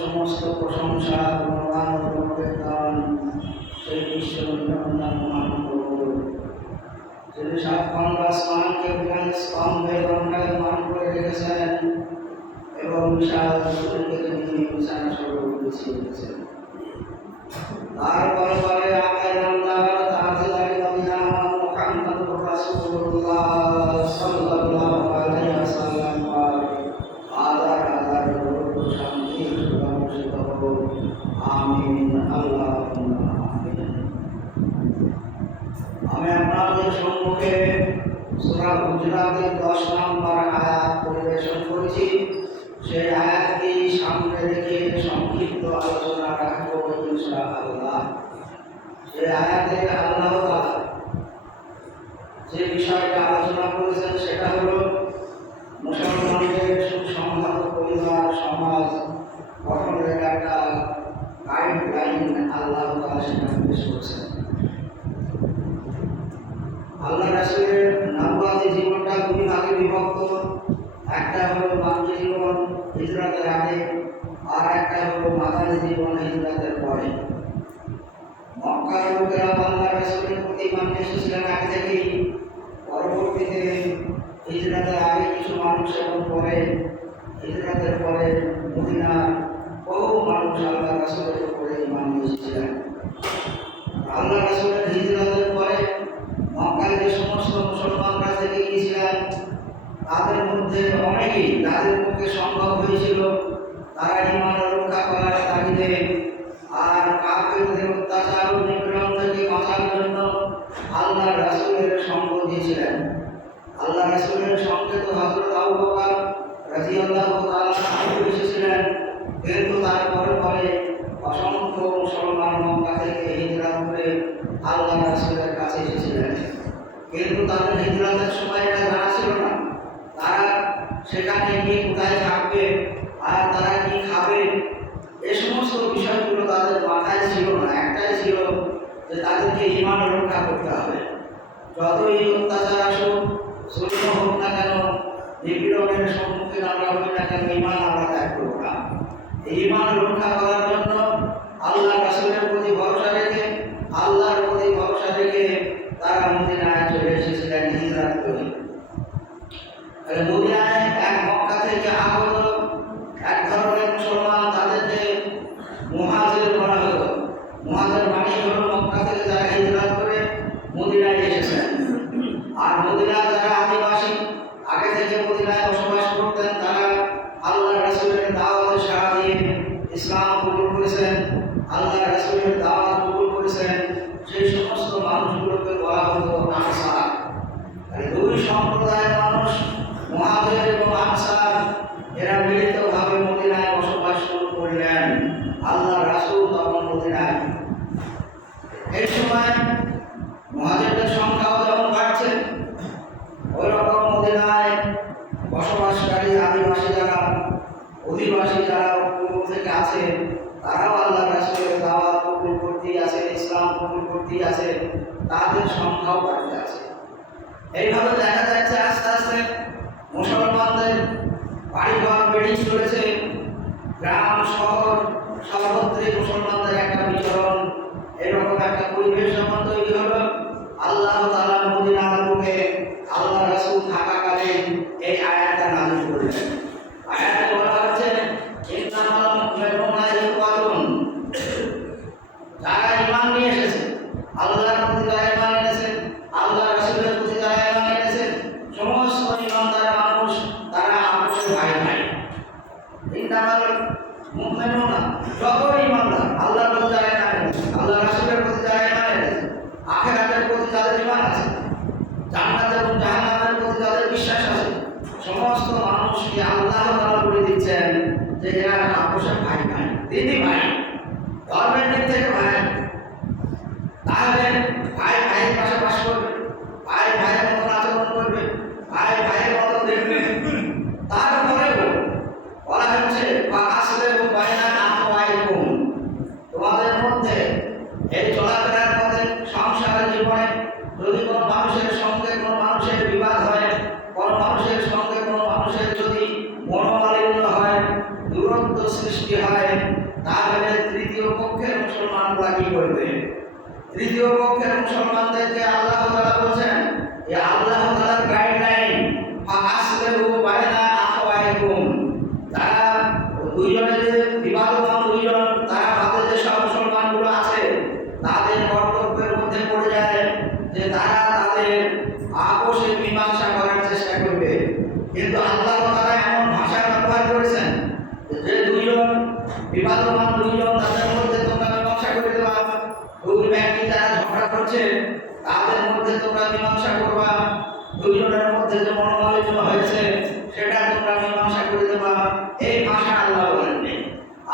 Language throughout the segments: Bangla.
সমস্ত প্রশংসা গুণগান গুণকীর্তন সেই বিশ্ববিদ্যালয় মহান প্রভু, যিনি সাতখণ্ড আসমানকে স্তম্ভে দণ্ডায়মান করে রেখেছেন এবং বিশাল সূর্যকে তিনি বিছানা স্বরূপ বিছিয়ে দিয়েছেন। তারপরে পরে আকাইনাল্লাহ তাআলাই মদিনা মুহাম্মদুর রাসূলুল্লাহ সাল্লাল্লাহু আলাইহি ওয়াসাল্লাম হাজার হাজার দরুদ শান্তি বর্ষিত হোক। আমিন আল্লাহুম্মা আমিন। আমি আপনাদের সম্মুখে সূরা হুজুরাতের 10 নম্বর আয়াত পরিবেশন করেছি। সেই আয়াতটি সামনে রেখে সংক্ষিপ্ত আলোচনা রাখবো ইনশাআল্লাহ। সেই আয়াতে আল্লাহ তাআলা যে বিষয়টা আলোচনা করেছেন সেটা হলো মুসলমানদের সুসংহত পরিবার সমাজ গঠনের একটা গাইডলাইন আল্লাহ তাআলা সেখানে পেশ করেছেন। আল্লাহ রাসূলের নবুয়াতি জীবনটা দুই ভাগে বিভক্ত। একটা হলো বাহ্যিক জীবন হিজরতের আগে, আর একটা হলো মাদানী জীবন হিজরতের পরে। মক্কার লোকেরা আল্লাহ রাসূলের প্রতি মানে এসেছিলেন আগে থেকেই। পরবর্তীতে হিজরতের আগে কিছু মানুষ এবং পরে হিজরতের পরে মদিনার বহু মানুষ আল্লাহ রাসূলের উপরে ঈমান এনেছিলেন। আল্লাহ রাসূলের হিজরতের পরে মক্কায় যে সমস্ত মুসলমানরা থেকে গিয়েছিলেন তাদের মধ্যে অনেকেই যাদের পক্ষে সম্ভব হয়েছিল তারা ঈমান রক্ষা করার তাগিদে আর কাফেরদের অত্যাচার ও নিপীড়ন থেকে বাঁচার জন্য আল্লাহ রাসূলের সঙ্গ দিয়েছিলেন। আল্লাহ রাসূলের সঙ্গে তো হযরত আবু বকর রাদিয়াল্লাহু তাআলা আনহু এসেছিলেন, কিন্তু তারপরে পরে অসংখ্য মুসলমান মক্কা থেকে হিজরত করে আল্লাহ রাসূলের কাছে এসেছিলেন। কিন্তু তাদের হিজরতের সময় এটা জানা ছিল না তারা সেখানে গিয়ে কোথায় থাকবে আর তারা কি খাবে, এই সমস্ত বিষয়গুলো তাদের মাথায় ছিল না। একটাই ছিল যে তাদেরকে ঈমান রক্ষা করতে হবে। যতই অত্যাচার আসুক, জুলুম হোক না কেন, নিপীড়নের সম্মুখীন আমরা হই না কেন, ঈমান আমরা ত্যাগ করব না। এই ঈমান রক্ষা করার জন্য আল্লাহ রাসূলের প্রতি ভরসা রেখে আল্লাহর প্রতি ভরসা রেখে তারা মদিনায় চলে এসেছিলেন হিজরত করে। মদিনায় এক মক্কা থেকে আগত এক ধরনের মুসলমান, তাদেরকে মুহাজির বলা হতো। মুহাজির মানে হলো মক্কা থেকে যারা হিজরত করে মদিনায় এসেছেন। আর মদিনার যারা আদিবাসী আগে থেকে মদিনায় বসবাস করতেন তারা আল্লাহ রাসূলের দাওয়াতে সাড়া দিয়ে ইসলাম কবুল করেছেন, আল্লাহ রাসূলের দাওয়াত কবুল করেছেন, সেই সমস্ত মানুষগুলোকে বলা হতো আনসার। দুই সম্প্রদায়ের মানুষ মুহাজির এবং আনসার এরা মিলিতভাবে মদিনায় বসবাস শুরু করলেন। আল্লাহ রাসূল তখন মদিনায়। এই সময় মুহাজিরদের সংখ্যাও যেমন বাড়ছে, ওই রকম মদিনায় বসবাসকারী আদিবাসী যারা অধিবাসী যারা পূর্ব থেকে আছে তারাও আল্লাহ রাসূলের দাওয়াত কবুল করতেই আছে, ইসলাম কবুল করতেই আছে, তাদের সংখ্যাও বাড়তে আছে। এইভাবে দেখা যাচ্ছে আস্তে আস্তে মুসলমানদের বাড়িঘর বেড়ে চলেছে। গ্রাম শহর সর্বত্রই মুসলমানদের একটা বিচরণ, এরকম একটা পরিবেশ যখন তৈরি হলো, আল্লাহ তাআলা মদিনার বুকে আল্লাহ রাসূল থাকাকালীন এই আয়াতটা নাযিল করলেন। আয়াতে বলা হচ্ছে ইন্নামাল মুমিনুনা ইখওয়াতুন, যারা ঈমান নিয়ে এসেছে, আল্লাহর প্রতি যারা ঈমান এনেছে, আল্লাহ রাসূলের প্রতি যারা ঈমান এনেছে, সমস্ত ঈমানদার মানুষ তারা আপসে ভাই ভাই। ইন্নামাল মুমিনুনা, যত ঈমানদার আল্লাহর প্রতি যারা ঈমান এনেছে, আল্লাহ রাসূলের প্রতি যারা ঈমান এনেছে, আখিরাতের প্রতি যাদের ঈমান আছে, জান্নাত এবং জাহান্নামের প্রতি যাদের বিশ্বাস আছে, সমস্ত মানুষকে আল্লাহ তাআলা বলে দিচ্ছেন যে এরা আপসে ভাই ভাই, দিদি ভাই, ধর্মের দিক থেকে ভাই। তাহলে ভাই ভাইয়ের পাশে বাস করবে, ভাই ভাইয়ের মতো আচরণ করবে, ভাই ভাইয়ের মতো দেখবে। তারপরেও বলা হচ্ছে আসলেও বাইনা আহওয়াইকুম, তোমাদের মধ্যে এই চলাফেরার পথে সংসারের জীবনে যদি কোনো মানুষের সঙ্গে কোনো মানুষের বিবাদ হয়, কোনো মানুষের সঙ্গে কোনো মানুষের যদি মনোমালিন্য হয়, দূরত্ব সৃষ্টি হয়, তাহলে তৃতীয় পক্ষের মুসলমানরা কি করবে? তৃতীয় পক্ষের মুসলমানদেরকে আল্লাহ তাআলা বলেন যে আল্লাহ তাআলার গাইডলাইন ফাসলিহু বাইনা আখওয়াইকুম, তারা দুইজনে যে বিবাদমান দুইজন তারা তাদের যে সব মুসলমানগুলো আছে তাদের কর্তব্যের মধ্যে পড়ে যায় যে তারা তাদের আপোষে মীমাংসা করার চেষ্টা করবে। কিন্তু আল্লাহ তাআলা এমন ভাষা ব্যবহার করেছেন যে দুইজন বিবাদমান দুইজন তাদের মধ্যে তোমরা মীমাংসা করে দেবা। দুই ব্যক্তি যারা ঝগড়া করছে তাদের মধ্যে তোমরা মীমাংসা করবা। দুইজনের মধ্যে যে মনোমালিন্য হয়েছে সেটা তোমরা মীমাংসা করে দেবা। এই ভাষা আল্লাহ বলেননি।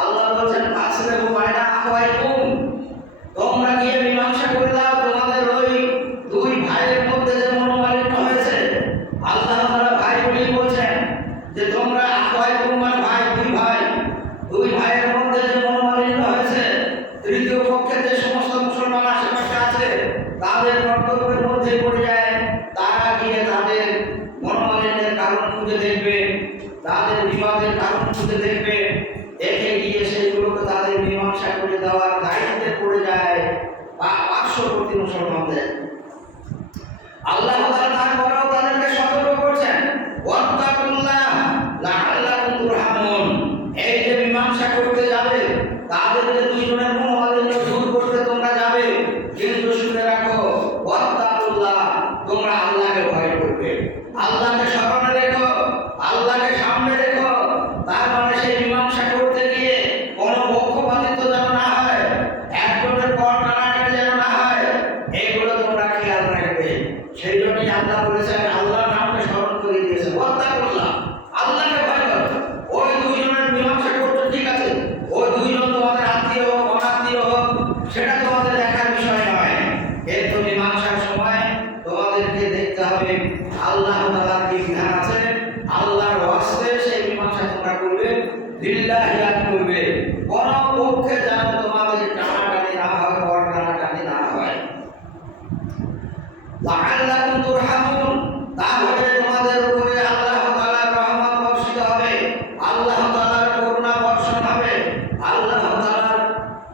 আল্লাহ বলেছেন ফাসলিহু বাইনা আখওয়াইকুম, তোমরা গিয়ে মীমাংসা করে দাও তোমাদের ওই দুই ভাইয়ের মধ্যে যে মনোমালিন্য হয়েছে। আল্লাহ তাআলা ভাই বলে বলছেন যে তোমরা আখওয়াইকুম মানে ভাই, দুই ভাইয়ের মধ্যে যে মনোমালিন্য হয়েছে, তৃতীয় পক্ষে যে সমস্ত মুসলমান আশেপাশে আছে তাদের কর্তব্যের মধ্যে পড়ে যায়। তারা গিয়ে তাদের মনোমালিন্যের কারণ খুঁজে দেখবে, তাদের বিবাদের কারণ খুঁজে দেখবে, দেখে গিয়ে সেগুলোকে তাদের মীমাংসা করে দেওয়ার দায়িত্বে পড়ে যায় পার্শ্ববর্তী মুসলমানদের। আল্লাহ তাআলা তারপরেও তাদেরকে সতর্ক করছেন ওয়াত্তাকুল্লাহ লাআল্লাকুম তুরহামুন, এই যে মীমাংসা করতে যাবে তাদের যে দুইজনের মনোমালিন্য দূর করতে তোমরা যাবে, কিন্তু শুনে রাখো ওয়াত্তাকুল্লাহ, তোমরা আল্লাহকে ভয় করবে, আল্লাহকে স্মরণে রেখো, আল্লাহকে সামনে রেখো। তার মানে সেই মীমাংসা করতে গিয়ে কোনো পক্ষপাতিত্ব যেন না হয়, একজনের পর টানাটানি যেন না হয়, এগুলো তোমরা খেয়াল রাখবে। সেই জন্যই আল্লাহ বলেছেন, আল্লাহর নামকে স্মরণ করে দিয়েছেন ওয়াত্তাকুল্লাহ, আল্লাহকে ভয় করো। ওই দুইজনের মীমাংসা করতে ঠিক আছে, ওই দুইজন তোমাদের আত্মীয় হোক অনাত্মীয় হোক সেটা তোমাদের দেখার বিষয় নয়, কিন্তু মীমাংসার সময় তোমাদেরকে দেখতে হবে আল্লাহ তাআলার কি বিধান আছে, আল্লাহর ওয়াস্তে সেই মীমাংসা তোমরা করবে, লিল্লাহিয়াত করবে। কোন পক্ষে যেন তোমাদের টানাটানি না হয়, পর টানাটানি না হয়। লাআল্লাকুম তুরহামুন, তাহলে তোমাদের উপরে আল্লাহ তাআলার রহমত বর্ষিত হবে, আল্লাহ তাআলার করুণা বর্ষণ হবে, আল্লাহ তাআলার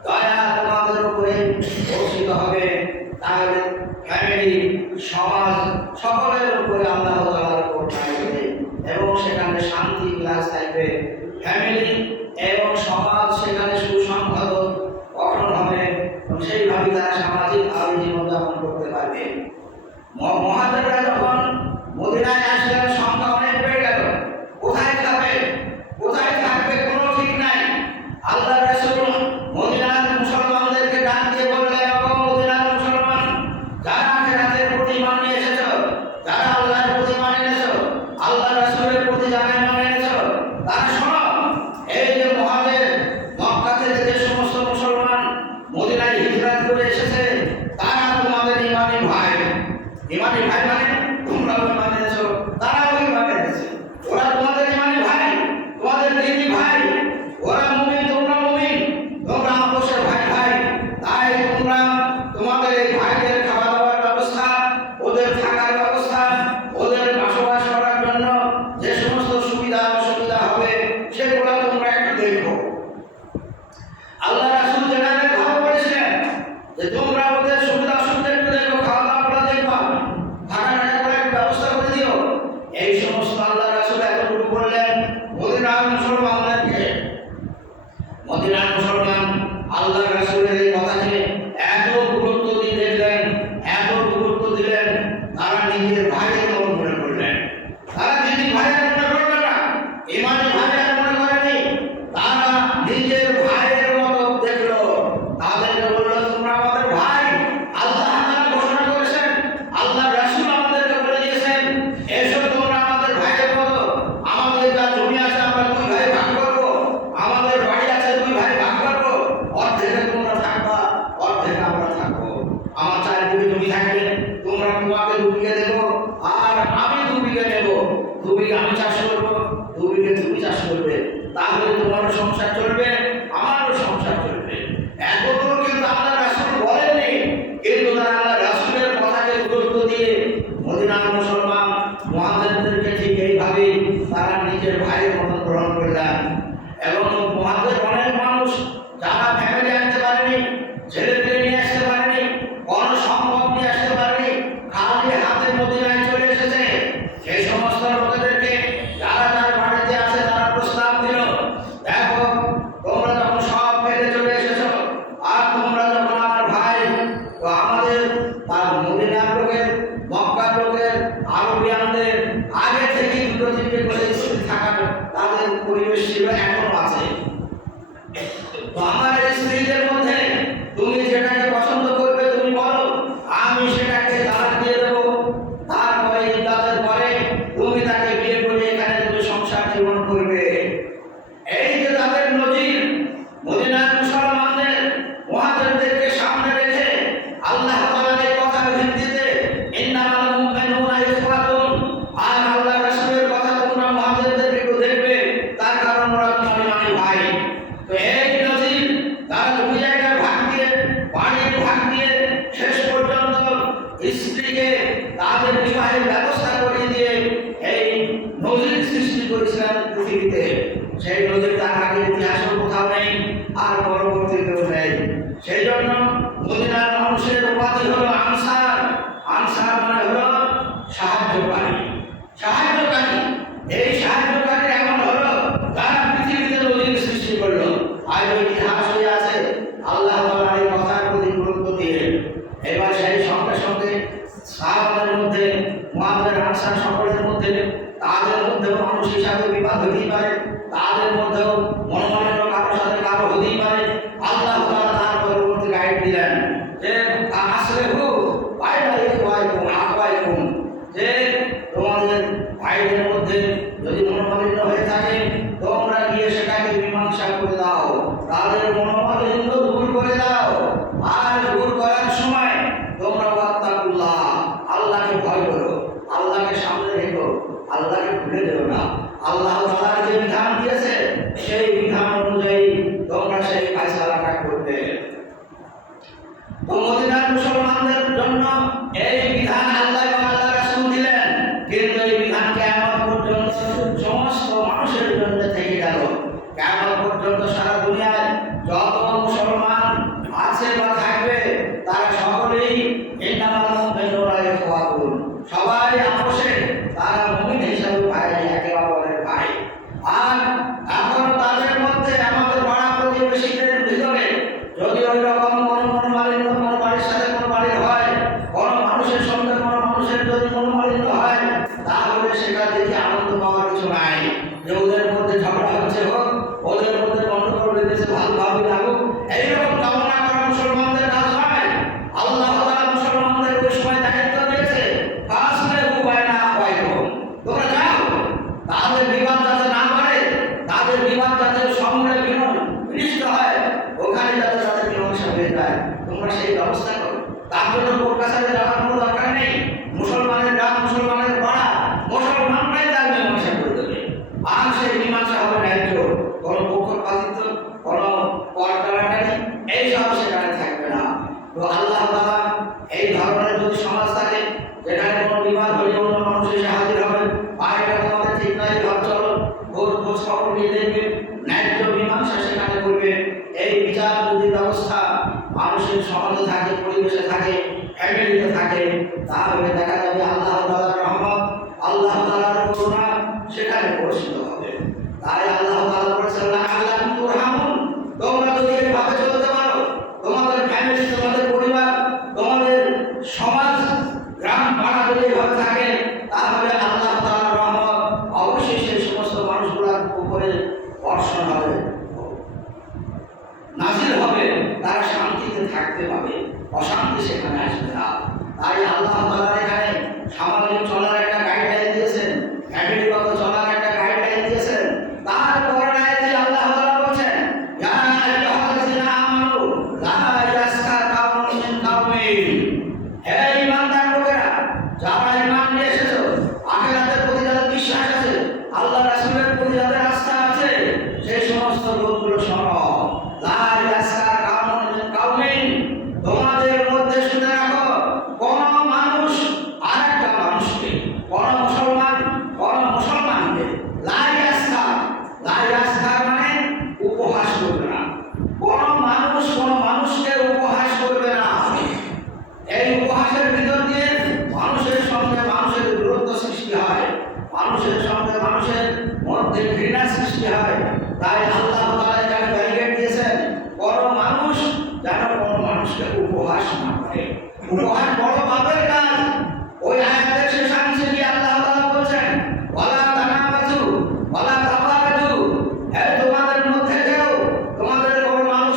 দয়া তোমাদের উপরে বর্ষিত হবে। তাহলে ফ্যামিলি, সমাজ সকলের উপরে আল্লাহ তাআলার করুণা হবে এবং সেখানে শান্তি বিরাজ থাকবে। ফ্যামিলি এবং সমাজ সেখানে সুসংহত গঠন হবে এবং সেইভাবে তারা সামাজিকভাবে জীবনযাপন করতে পারবে। মহাজেরা যখন মদিনায় আসলেন সংখ্যা অনেক বেড়ে গেল, কোথায় খাবে কোথায় থাকবে কোনো ঠিক নাই। আল্লাহ রাসূল মদিনার মুসলমানদেরকে ডাক দিয়ে বললেন, ও মদিনার মুসলমান, যারা আখিরাতের প্রতি ঈমান নিয়ে এসেছো, যারা আল্লাহর প্রতি ঈমান এনেছো, আল্লাহ রাসূলের প্রতি যারা ঈমান এনেছো, তারা শোনো, এই যে মহাজের মক্কা থেকে যে সমস্ত মুসলমান মদিনায় হিজরত করে এসেছে তারা তোমাদের ঈমানি ভাই। ঈমানি ভাই মানে তোমরা ঈমান এনেছো, তারাও ঈমান এনেছে, ওরা তোমাদের ঈমানি ভাই, তোমাদের দিনী ভাই, ওরা মুমিন, তোমরা মুমিন, তোমরা আপোষের ভাই ভাই। তাই তোমরা তোমাদের এই ভাইদের খাওয়া দাওয়ার ব্যবস্থা, ওদের থাকার ব্যবস্থা, ওদের বসবাস করার জন্য যে সমস্ত সুবিধা অসুবিধা হবে সেগুলো তোমরা একটু দেখো। আল্লাহ রাসূল জেনারেল ভাবে বলেছিলেন যে তোমরা ওদের সুবিধা অসুবিধা একটু দেখো, খাওয়া দাওয়া দেখবা, থাকা করে একটু ব্যবস্থা করে দিও। এই সমস্ত আল্লাহ রাসূল এতটুকু বললেন মদিনার মুসলমানদেরকে। মদিনার মুসলমান আল্লাহ রাসূলের এই কথাকে এত গুরুত্ব দিয়ে দেখলেন, এত গুরুত্ব দিলেন, তারা নিজের ভাইয়ের মতো মনে করলেন। তারা দিনী ভাইয়ের মনে করলেন না, ঈমানি ভাইয়ের মনে করেনি, তারা নিজের ভাইয়ের মতো দেখলো। তাদেরকে বললো, তোমরা আমাদের ভাই, আল্লাহ তাআলা ঘোষণা করেছেন, আল্লাহ রাসূল আমাদেরকে বলে দিয়েছেন, এসো তোমরা আমাদের ভাইয়ের মতো, আমাদের যা জমি আছে আমরা দুই ভাই ভাগ করবো, আমাদের বাড়ি আছে দুই ভাই ভাগ করবো, অর্ধেকে তোমরা তো আমার এই স্ত্রীদের মধ্যে তুমি যেটাকে পছন্দ করবে তুমি বলো, আমি সেটাকে তালাক দিয়ে দেবো। তারপরে ইদ্দাতের পরে তুমি তাকে বিয়ে করে এখানে তুমি সংসার জীবন করবে। এই যে তাদের নজির, মদিনার মুসলমানদের মুহাজিরদেরকে সামনে রেখে আল্লাহ তাআলার এই কথার ভিত্তিতে ইন্নামাল মুমিনুনা ইখওয়াতুন, আর আল্লাহ রাসূলের কথা তোমরা মুহাজিরদেরকে একটু দেখবে, তার কারণ ওরা তোমার ভাই। তো এই নজির তারা দুই জায়গায় ভাগ দিয়ে, বাড়ির ভাগ দিয়ে শেষ পর্যন্ত স্ত্রীকে তাদের বিবাহের ব্যবস্থা করে দিয়ে এই নজির সৃষ্টি করেছিলেন পৃথিবীতে। সেই নজির তার আগের ইতিহাসেও কোথাও নেই, আর পরবর্তীতেও নেই। সেই জন্য মদিনার মানুষের উপাধি হলো আনসার। আনসার মানে হলো সাহায্যকারী। সাহায্যকারী, এই সাহায্যকারী এমন হলো যারা পৃথিবীতে নজির সৃষ্টি করলো। আজ ইতিহাস হয়ে আছে আল্লাহ তাআলার এই কথার প্রতি গুরুত্ব দিয়ে। এবার সেই সঙ্গে সঙ্গে সাহাবাদের মধ্যে, মুহাজির আনসার সকলের মধ্যে, তাদের মধ্যেও মানুষ হিসাবে বিবাদ হতেই পারে, তাদের মধ্যেও মনোমালিন্য কারোর সাথে কারো হতেই পারে। আল্লাহ তাআলা তার পরবর্তী গাইড দিলেন যে আসলিহু বাইনা ইখওয়াইকুম আখওয়াইকুম, যে তোমাদের ভাইদের মধ্যে যদি মনোমালিন্য হয়ে থাকে তোমরা গিয়ে সেটাকে মীমাংসা করে দাও, তাদের মনোমালিন্য দূর করে দাও। আর দূর করার সময় তোমরা ওয়াত্তাকুল্লাহ, আল্লাহকে ভয় করো, আল্লাহকে সামনে রেখো, আল্লাহকে ভুলে যেও না। আল্লাহ তাআলা যে বিধান দিয়েছে সেই বিধান অনুযায়ী তোমরা সেই ফয়সালাটা করবে। তো মদিনার মুসলমানদের জন্য এই বিধান আল্লাহ এবং আল্লাহ রাসূল দিলেন, কিন্তু এই বিধান কিয়ামত পর্যন্ত সমস্ত মানুষের জন্য থেকে গেল। কিয়ামত পর্যন্ত সারা দুনিয়ায় যত মুসলমান আছে বা থাকবে তারা সকলেই ইন্নামাল মুমিনুনা ইখওয়াতুন, সবাই আপোষে তারা মুমিন হিসাবে ভাই, একে অপরের ভাই। আর এখন তাদের মধ্যে আমাদের পাড়া প্রতিবেশীদের ভিতরে যদি ওই রকম কোনো মনোমালিন্য কোনো বাড়ির সাথে কোনো বাড়ির হয়, কোনো মানুষের সঙ্গে কোনো মানুষের যদি মনোমালিন্য হয়, তাহলে সেটা দেখে আনন্দ পাওয়ার কিছু নাই। যে ওদের মধ্যে ঝগড়া হচ্ছে হোক, ওদের মধ্যে গন্ডগোল বেঁধেছে, ভালোভাবে লাগুক, এইরকম কামনা করা মুসলমানদের কাজ নয়। আল্লাহ তাআলা মুসলমানদের ওই সময় দায়িত্ব দিয়েছে, ফাসলিহু বাইনা আখওয়াইকুম, তোমরা যাও, তাদের বিবাদ যাতে না বাড়ে, তাদের বিবাদ যাতে সমূলে বিনষ্ট হয়, ওখানে যাতে তাদের মীমাংসা হয়ে যায়, তোমরা সেই ব্যবস্থা করো। তার জন্য কোর্ট কাছারি যাওয়ার কোনো দরকার নেই। মুসলমানের গ্রাম, মুসলমানের পাড়া, মুসলমানরাই তার মীমাংসা করে দেবে। আর সেই মীমাংসা হবে ন্যায্য, কোনো পক্ষপাতিত্ব, কোনো পরটানাটানি এইসব সেখানে থাকবে না। তো আল্লাহ তাআলা এই ধরনের যদি সমাজ থাকে যেখানে কোনো বিবাদ হলে অন্য মানুষ এসে হাজির হবে, আর এটা তোমাদের ঠিক নয়, ঘর চলো, খোঁজ খবর নিয়ে দেখবে, ন্যায্য মীমাংসা সেখানে করবে। এই বিচার যদি ব্যবস্থা মানুষের সমাজে থাকে, পরিবেশে থাকে, ফ্যামিলিতে থাকে, তাহলে দেখা যাবে আল্লাহ তাআলার রহমত, আল্লাহ তাআলার করুণা সেখানে বর্ষিত হবে। তাই আল্লাহ তাআলা বলেছেন লাআল্লাকুম তুরহামুন, তোমরা যদি এইভাবে চলতে পারো, তোমাদের ফ্যামিলি, তোমাদের পরিবার, তোমাদের সমাজ, গ্রাম পাড়া যদি এইভাবে থাকে, তাহলে আল্লাহ তাআলার রহমত অবশ্যই সেই সমস্ত মানুষগুলোর উপরে বর্ষণ হবে, নাজিল হবে, তারা শান্তিতে থাকতে পাবে, অশান্তি সেখানে আসবে না। তাই আল্লাহ তাআলা এখানে সামাজিক চলার একটা গাইডলাইন দিয়েছেন, ফ্যামিলিগত চলার একটা গাইডলাইন দিয়েছেন। তারপরে আয়াতে আল্লাহ তাআলা বলেন, ইয়া আইয়ুহাল্লাযীনা আমানু লা ইয়াসখার কাউমুন মিন কাউমিন, হে ঈমানদার লোকেরা, যারা ঈমান নিয়ে এসেছো, আখিরাতের প্রতি যাদের বিশ্বাস আছে, আল্লাহ রাসূলের প্রতি যাদের আস্থা আছে, সেই সমস্ত লোকগুলো শোনো, লা ইয়াসখার কাউমুন মিন কাউমিন, তোমাদের মধ্যে শুনে রাখো, কোন মানুষ আরেকটা মানুষকে, কোন মুসলমান কোন মুসলমানকে লা ইয়াসখার মানে উপহাস করবে না। কোন মানুষ কোন মানুষকে উপহাস করবে না। এই উপহাসের ভিতর দিয়ে মানুষের সঙ্গে মানুষের দূরত্ব সৃষ্টি হয়, মানুষের সঙ্গে মানুষের মধ্যে ঘৃণা সৃষ্টি হয়। তাই আল্লাহ তাআলা এখানে ব্যারিকেড দিয়েছেন, কোন মানুষ যেন কোন মানুষকে উপহাস না করে। উপহাস বড় পাপের কাজ। ওই আয়াতের শেষাংশে গিয়ে আল্লাহ তাআলা বলছেন, ওয়ালা তানাবাজু ওয়ালা তাবাগাজু, হে তোমাদের মধ্যে কেউ তোমাদের কোনো মানুষ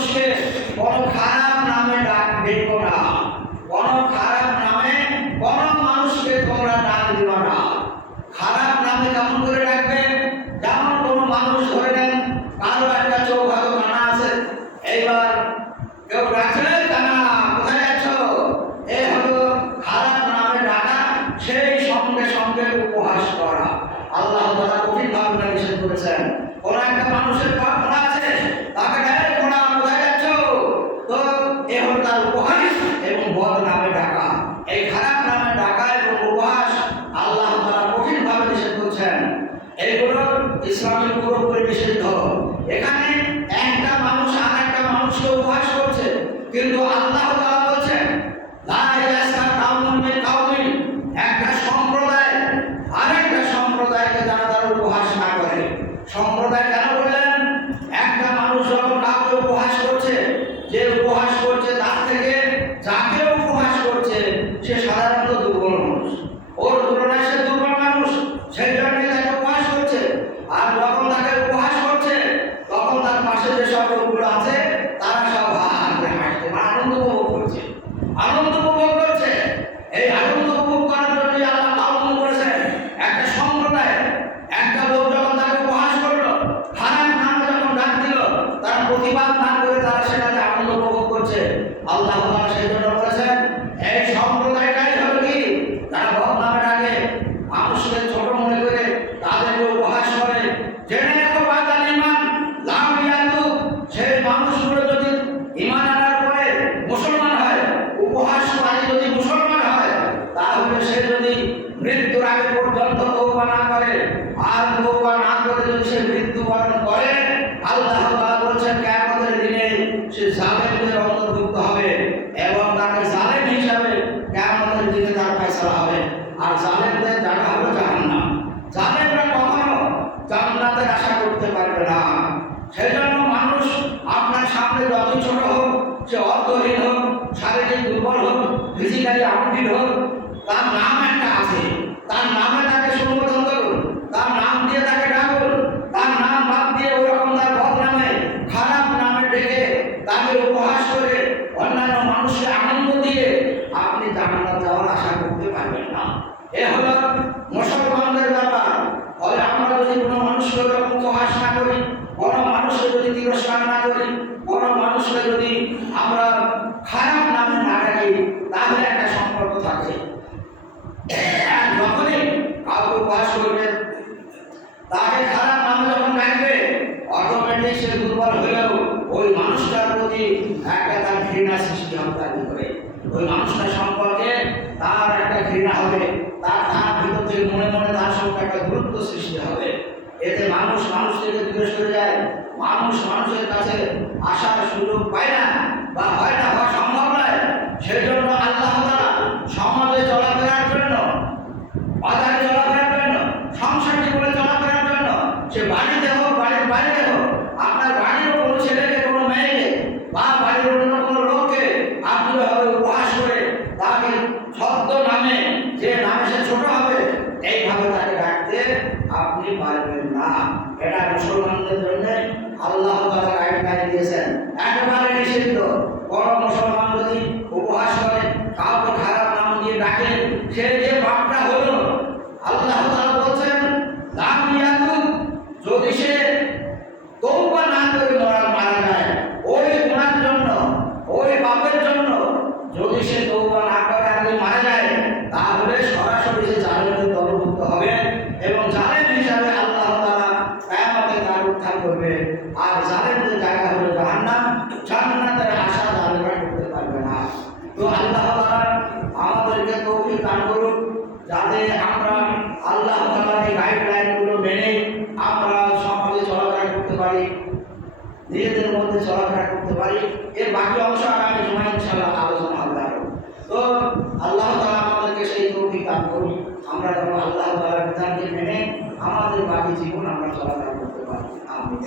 কিন্তু আল্লাহ তাআলা বলছেন লা ইয়াসখার কাউমুন মিন কাউমিন, একটা সম্প্রদায় আরেকটা সম্প্রদায়কে যেন তারা উপহাস না করে। সম্প্রদায় কেন বললেন? একটা মানুষ যখন কাউকে উপহাস করছে, যে উপহাস করছে তার থেকে যাকে উপহাস করছে সে সাধারণত দুর্বল মানুষ, ওর তুলনায় সে দুর্বল মানুষ, সেই জন্য তাকে উপহাস করছে। আর যখন তাকে উপহাস করছে তখন তার পাশে যে সব লোকগুলো আছে তারা সব হা হা করে হাসছে, আনন্দ উপভোগ করছে, আনন্দ উপভোগ করছে। এই আনন্দ উপভোগ করার জন্য আল্লাহ কাউমুন করেছেন একটা সম্প্রদায়। একটা লোক যখন তাকে উপহাস করলো, খারাপ নামে যখন ডাক দিল, তারা প্রতিবাদ না করে তারা সেটাতে আনন্দ উপভোগ করছে। আল্লাহ তাআলা সেই জন্য বলেছেন এই সম্প্রদায়টাই হলো কি, যারা বদনামে ডাকে, মানুষকে ছোট মনে করে তাদেরকে উপহাস করে। জেনে রাখো বাদাল ঈমান লাম ইয়াতু, সেই মানুষগুলো যদি ঈমান আনার পরে মুসলমান হয়, উপহাসকারী যদি মুসলমান হয়, তাহলে সে যদি মৃত্যুর আগে পর্যন্ত তওবা না করে, আর তওবা না করে যদি সে মৃত্যুবরণ করে, আল্লাহ তাআলা বলেছেন কিয়ামতের দিনে সে জালেমদের অন্তর্ভুক্ত হবে এবং তাকে জালেম হিসাবে কিয়ামতের দিনে তার ফয়সালা হবে। আর জালেমদের জায়গা হবে জাহান্নাম। জালেমরা কখনো জান্নাতের আশা করতে পারবে না। সেজন্য মানুষ আপনার সামনে যতই ছোট হোক, সে অর্থহীন হোক, শারীরিক দুর্বল হোক, ফিজিক্যালি আনফিট হোক, তার নাম একটা আছে, তার নামে তাকে সম্বোধন করুন, তার নাম দিয়ে তাকে ডাকুন। তার নাম বাদ দিয়ে ওরকম তার বদনামে খারাপ নামে ডেকে তাকে উপহাস করে অন্যান্য মানুষকে আনন্দ দিয়ে আপনি জান্নাত যাওয়ার আশা করতে পারবেন না। এ হলো মুসলমানদের ব্যাপার। ফলে আমরা যদি কোনো মানুষকে ওরকম উপহাস না করি, কোনো মানুষকে যদি তিরস্কার না করি, কোনো মানুষকে যদি আমরা খারাপ নামে না ডাকি, তাহলে একটা সম্পর্ক থাকে। যখনই কাউকে উপহাস করবে, তাকে খারাপ নামে যখন ডাকবে, অটোমেটিক সে দুর্বল হলেও ওই মানুষটার প্রতি একটা তার ঘৃণা সৃষ্টি হবে, তার ভিতরে ওই মানুষটার সম্পর্কে তার একটা ঘৃণা হবে, তার ভিতর থেকে মনে মনে তার সঙ্গে একটা গুরুত্ব সৃষ্টি হবে। এতে মানুষ মানুষ থেকে দূরে সরে যায়, মানুষ মানুষের কাছে আসার সুযোগ পায় না বা হয় না, হওয়া সম্ভব নয়। সেই জন্য আল্লাহ তাআলা সমাজে চলাফেরার জন্য, বাজারে চলাফেরার জন্য, সংসার জীবনে চলাফেরার জন্য, সে বাড়িতে হোক বাড়ির বাইরে হোক, আপনার বাড়ির কোনো ছেলেকে কোনো মেয়েকে বা বাড়ির অন্য কোনো লোককে আপনি উপহাস করে তাকে ছদ্ম নামে, যে নামে সে ছোট হবে, এইভাবে তাকে ডাকতে আপনি পারবেন না। এটা মুসলমানদের জন্য আল্লাহ তাআলা গাইডলাইন দিয়েছেন, একেবারে নিষিদ্ধ। কোনো মুসলমান যদি উপহাস করে, কাউকে খারাপ নাম দিয়ে ডাকে, সে যে পাপটা হলো, আল্লাহ তাআলা বলছেন লাম ইয়াতু, যদি সে তওবা না করে মারা যায়, ওই গুনার জন্য, ওই পাপের জন্য যদি সে তওবা না করে আগে মারা যায়, তাহলে সরাসরি সে জালেমের দলভুক্ত হবে এবং জালেম হিসাবে আল্লাহ তাআলা কিয়ামতে তার উত্থান করবে। আর জালেমদের জায়গা হলো জাহান্নাম, জান্নাতের আশা জালেমরা করতে পারবে না। তো আল্লাহ তাআলা আমাদেরকে তৌফিক দান করুন, যাতে আমরা আল্লাহ তাআলার এই গাইডলাইনগুলো মেনে আমরা সমাজে চলাফেরা করতে পারি, নিজেদের মধ্যে চলাফেরা করতে পারি। এর বাকি অংশ আগামী জুমায় ইনশাআল্লাহ আলোচনা হবে। তো আল্লাহ তাআলা আমাদেরকে সেই তৌফিক দান করুন, আমরা যেন আল্লাহ তাআলার বিধানকে মেনে আমাদের বাকি জীবন আমরা চলাফেরা করতে পারি। আমিন।